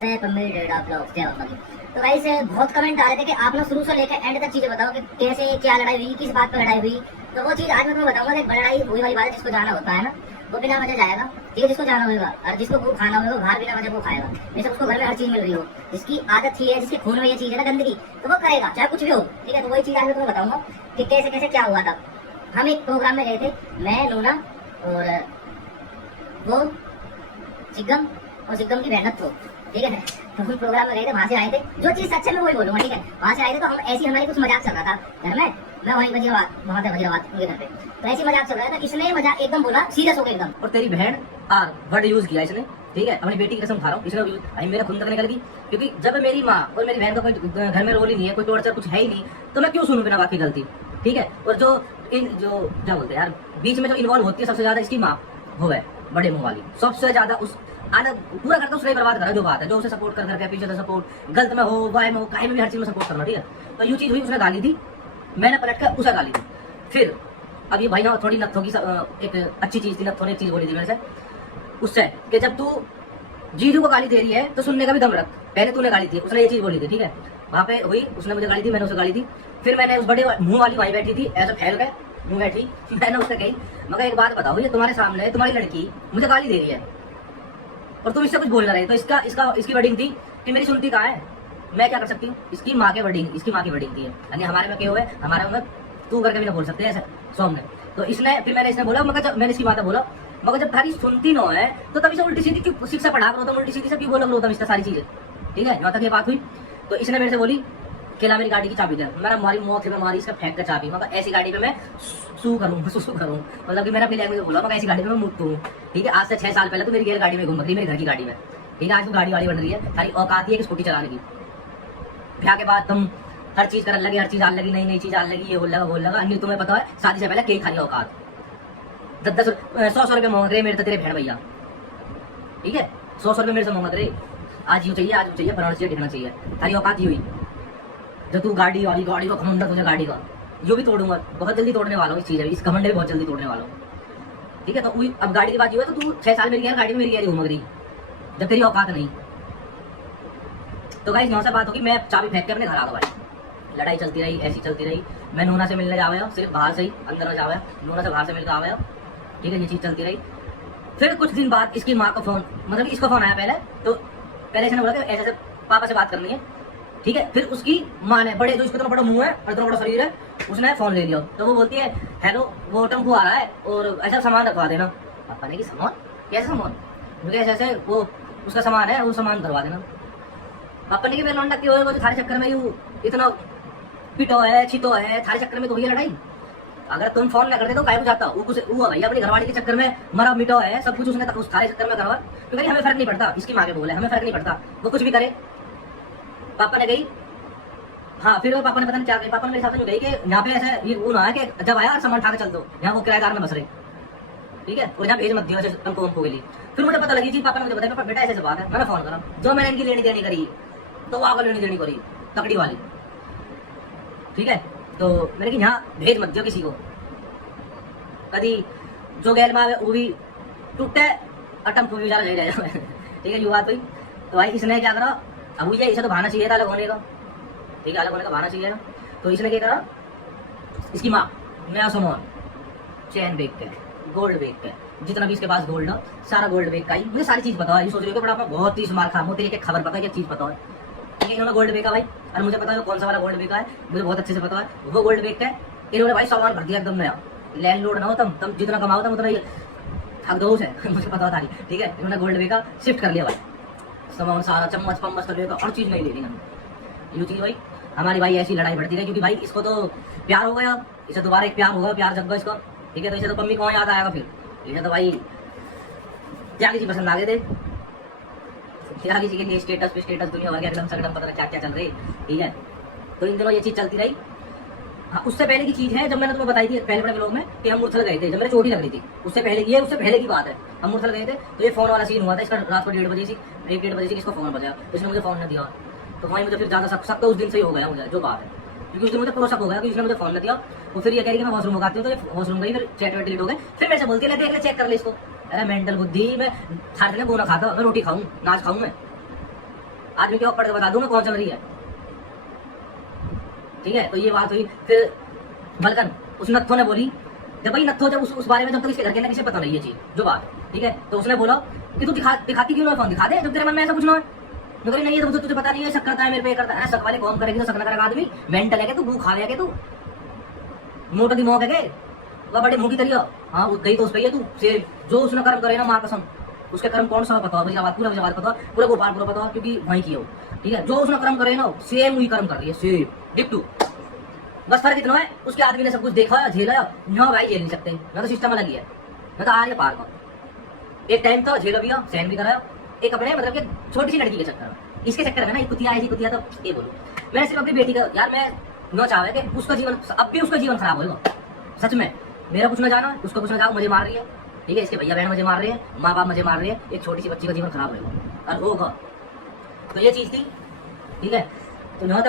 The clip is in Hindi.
तो गाइस बहुत कमेंट आ रहे थे कि आप लोग शुरू से लेकर एंड तक चीजें बताओ कि कैसे क्या लड़ाई हुई, किस बात पर लड़ाई हुई। तो वो चीज आज मैं तुम्हें बताऊंगा कि लड़ाई हुई वाली बात है, जिसको जाना होता है ना वो बिना वजह जाएगा, ठीक है। जिसको जाना होगा और जिसको खूब खाना होगा बाहर बिना वजह वो खाएगा। जैसे उसको घर में हर चीज मिल रही हो, जिसकी आदत थी है, जिसके खून में ये चीज है ना गंदगी, तो वो करेगा चाहे कुछ भी हो, ठीक है। तो वही चीज आज मैं तुम्हें बताऊंगा कि कैसे कैसे क्या हुआ था। हम एक प्रोग्राम में गए थे, मैं, लूना और वो चिगम और चिगम की बहनत को, ठीक है। तो हम प्रोग्राम में गए थे, वहां से आए थे। जो चीज सच है मैं वही बोलूंगा, ठीक है। वहां से आए थे तो हम ऐसी हमारी कुछ मजाक चल रहा था घर में, मैं वहीं वजीराबाद, वहां थे वजीराबाद उनके घर पे। तो ऐसी मजाक चल रहा था, इसने मजाक एकदम बोला सीरियस हो गया एकदम। और तेरी बहन आर वर्ड यूज किया इसने, ठीक है। अपनी बेटी की कसम खा रहा हूँ, इसने भाई मेरा खून तक निकल गई। क्योंकि जब मेरी माँ और मेरी बहन का कोई घर में रोल ही नहीं है, कोई टॉर्चर कुछ है ही नहीं, तो मैं क्यों सुनूं बिना बात की गलती, ठीक है। और जो क्या बोलते हैं यार, बीच में जो इन्वॉल्व होती है सबसे ज्यादा इसकी माँ, वो है बड़े मुंह वाली। सबसे ज्यादा उस आधा पूरा करता उसने बर्बाद करा जो बात है, जो उसे सपोर्ट कर करके पीछे से सपोर्ट, गलत में हो वाय में हो काहे में भी हर चीज में सपोर्ट करना, ठीक है। तो ये चीज हुई, उसने गाली दी, मैंने पलट कर उसे गाली दी। फिर अब ये भाई ना थोड़ी नत्थों की एक अच्छी चीज थी, नत्थों ने एक चीज बोली थी मेरे से उससे कि जब तू जीजू को गाली दे रही है तो सुनने का भी दम रख। पहले तूने गाली दी, उसने ये चीज बोली थी, ठीक है। वहां पे हुई, उसने मुझे गाली दी, मैंने उसे गाली दी। फिर मैंने उस बड़े मुंह वाली वहीं बैठी थी, ऐसा फैल गए मुंह बैठी, मैंने उससे कही, मगर एक बात बताओ, ये तुम्हारे सामने तुम्हारी लड़की मुझे गाली दे रही है और तुम इससे कुछ बोल रहे। तो इसकी वर्डिंग थी कि मेरी सुनती कहाँ है, मैं क्या कर सकती हूँ। इसकी माँ की वर्डिंग थी, यानी हमारे में क्या हुआ है, हमारे में तू करके भी ना बोल सकते ऐसे सोमने। तो इसने फिर मैंने इसने बोला, मगर जब मैंने इसकी माता बोला, मगर जब थारी सुनती न है तो तभी से उल्टी सीधी क्यों शिक्षा पढ़ा करो, तुम उल्टी सीधी से क्यों बोला करो, इसका सारी चीजें, ठीक है। यहाँ तक ये बात हुई। तो इसने मेरे से बोली कि ला मेरी गाड़ी की चाबी दे, मैंने मारी मौत में मारी इसका फेंक कर चाबी, मगर ऐसी गाड़ी में मैं सू करूँ मतलब कि मैंने अपनी लैंग्वेज में बोला, मगर ऐसी गाड़ी में मैं मुक्त हूँ, ठीक है। आज से 6 साल पहले तो मेरी गाड़ी में घूम रही, मेरे घर की गाड़ी में, ठीक है। आज तो गाड़ी वाली बन रही है, सारी औकात है कि स्कूटी चलाने की। ब्याह के बाद तुम हर चीज करने लगी, हर चीज आने लगी, नई चीज आने लगी, ये बोल लगा अन्य तुम्हें पता है शादी से पहले केक खानी औकात, 10 100 रुपये मांग रहे मेरे तो तेरे भेड़ भैया, ठीक है। 100 रुपये मेरे से मांग रहे, आज यूँ चाहिए बनाना चाहिए, दिखना चाहिए, तारी औकात ही हुई। जब तू गाड़ी का घमंड तुझे गाड़ी का यो भी तोड़ूंगा, बहुत जल्दी तोड़ने वाला हूँ इस चीज है, इस घमंड भी बहुत जल्दी तोड़ने वाला हूँ, ठीक है। तो अब गाड़ी की बात ये है, तो तू 6 साल मेरी गाड़ी में मेरी गैरी घूम रही, जब तेरी औकात नहीं। तो गाइस यहाँ से बात होगी, मैं चाबी फेंक के अपने घर आ गया भाई। लड़ाई चलती रही, ऐसी चलती रही। मैं नोना से मिलने जावे, सिर्फ बाहर से ही, अंदर में जावे, नोना से बाहर से मिलकर आवे, ठीक है। ये चीज चलती रही। फिर कुछ दिन बाद इसकी माँ का फोन, मतलब इसका फोन आया पहले, तो पहले इसने बोला कि ऐसे पापा से बात करनी है, ठीक है। फिर उसकी माँ ने, बड़े जो इसको इतना बड़ा मुंह है और इतना बड़ा शरीर है, उसने फोन ले लिया। तो वो बोलती है, हेलो वो टेम्पो आ रहा है और ऐसा सामान रखवा देना। पापा ने कि सामान, कैसे सामान, क्योंकि ऐसे वो उसका सामान है, वो सामान करवा देना। पापा ने कि मेरा लौंडा क्यों है, वो थारे चक्कर में यूँ इतना पिटो है, छितो है, थारे चक्कर में तो हुई लड़ाई। अगर तुम फोन न करते तो काय को जाता, वो भैया अपनी घरवाली के चक्कर में मरा मिटो है, सब कुछ उसने उस थारे चक्कर में करवा। क्योंकि हमें फर्क नहीं पड़ता, इसकी माँ के बोले हमें फर्क नहीं पड़ता, वो कुछ भी करे। पापा ने गई, हाँ। फिर पापा ने पता नहीं क्या कही, पापा ने मेरे हिसाब से गई कि यहाँ पे ऐसे ये वो ना है कि जब आया और सामान उठा के चल दो, यहाँ वो किराएदार में बस रहे, ठीक है। और यहाँ भेज मत दियो हमको के लिए। फिर मुझे पता लगी चीज, पापा ने मुझे बताया बेटा ऐसे बात है, मैंने फोन करा, जो मैंने इनकी लेनी देनी करी तो वो आगे लेनी देनी करी तकड़ी वाली, ठीक है। तो मैंने कि यहाँ भेज मत दियो किसी को, कभी जो गैर माँ वो भी टूटे अटम को भी जा रहा है, ठीक है। ये बात हुई। तो भाई इसने क्या करा, अब ये इसे तो बहाना चाहिए था अलग होने का, ठीक है, अलग होने का बहाना चाहिए ना। तो इसने क्या करा, इसकी माँ नया सामान, चैन बेच के, गोल्ड बेच के, जितना भी इसके पास गोल्ड है सारा गोल्ड बेच का ही, मुझे सारी चीज पता है। ये सोच रही हो बड़ा बहुत ही स्मार्ट खाम होती है, खबर पता है, क्या चीज पता है, ठीक है। इन्होंने गोल्ड बेचा भाई, और मुझे पता है कौन सा वाला गोल्ड बेचा है, मुझे बहुत अच्छे से पता है। वो गोल्ड बेच के इन्होंने भाई सामान भर दिया एकदम नया, लैंड लोड ना हो तुम जितना कमाओ तुम उतना ही ठग दो उसे, मुझे पता था, ठीक है। इन्होंने गोल्ड बेचा, शिफ्ट कर लिया भाई सामान सारा, चम्मच पम्मच कर लेगा, हर चीज नहीं ले ली ना। ये चीज भाई हमारी भाई ऐसी लड़ाई बढ़ती रही, क्योंकि भाई इसको तो प्यार हो गया, इसे दोबारा एक प्यार होगा, प्यार जग गया इसको, ठीक है। तो इसे तो पम्मी कौन याद आएगा, फिर इसे तो भाई क्या किसी पसंद आ गए थे, क्या किसी के लिए स्टेटस पे स्टेटस दुनिया भर के एकदम से एकदम पता क्या क्या चल रही, ठीक है। तो इन दिनों ये चीज चलती रही। हाँ, उससे पहले की चीज है, जब मैंने तुम्हें बताई थी पहले बड़े ब्लॉग में कि हम मुरथल गए थे, जब मेरे चोटी लग रही थी, उससे पहले की है, उससे पहले की बात है। हम मुरथल गए थे, तो ये फोन वाला सीन हुआ था इसका, रात को 1:30 बजे से 1:30 बजे से इसको फोन बजा, तो इसने मुझे फोन न दिया। तो वहीं मुझे फिर ज्यादा शक तो उस दिन से ही हो गया मुझे, जो बात है, क्योंकि उस दिन मुझे पूरा शक हो गया कि इसने मुझे फोन न दिया। और फिर ये कह रही कि मैं वॉशरूम मंगाती हूँ, तो वॉशरूम गई, फिर चैट वेट डिलीट हो गए। फिर मेरे से बोलती है देख ले चेक कर ले इसको, अरे मेंटल बुद्धि, मैं खाते बोना खाता, मैं रोटी खाऊं, नाच खाऊं मैं, आदमी के ऊपर बता दूंगा कौन चल रही है, ठीक है। तो ये बात हुई। फिर मलकन उस नत्थो ने बोली, जब भाई नत्थो जब उस बारे में जब तक इसके घर के अंदर किसी पता नहीं ये चीज जो बात, ठीक है। तो उसने बोला कि तू दिखाती क्यों ना फोन, दिखा दे जब तेरे मन में ऐसा कुछ ना है। तो कही नहीं, तो तुझे पता नहीं है, शक करता है मेरे पे, करता है शक वाले कौन करेगी, तो शक ना करेगा आदमी, मेंटल है क्या तू, भूख खा लिया क्या तू, मोटा दिमाग है क्या, वह बड़े मुंह की तरिया। हाँ वो गई तो उस पे तू से जो उसने कर्म करे ना माँ कसम, उसके कर्म कौन सा पता, वजीराबाद पूरा वजीराबाद पता, पूरा भोपाल पूरा पता, क्योंकि वहीं की हो, ठीक है। जो उसने कर्म करे ना सेम वही कर्म कर रही है, सेम डिप्टू। बस फर्क इतना है उसके आदमी ने सब कुछ देखा झेला, यहाँ भाई झेल नहीं सकते, मैं तो सिस्टम अलग ही है, मैं तो आ रही है पार का। एक टाइम तो झेला भी सहन भी कराया, एक अपने मतलब कि छोटी सी लड़की के चक्कर में, इसके चक्कर में ना, एक कुतिया ऐसी कुतिया, तो ये बोलूं मैं सिर्फ अपनी बेटी का यार, मैं न चाहे कि उसका जीवन, अब भी उसका जीवन खराब होगा सच में, मेरा कुछ ना जाना उसका कुछ ना जाओ, मुझे मार रही है, ठीक है, इसके भैया बहन मुझे मार रहे हैं, माँ बाप मुझे मार रहे हैं, एक छोटी सी बच्ची का जीवन खराब होगा और होगा। तो ये चीज थी, ठीक है। तो यहाँ तक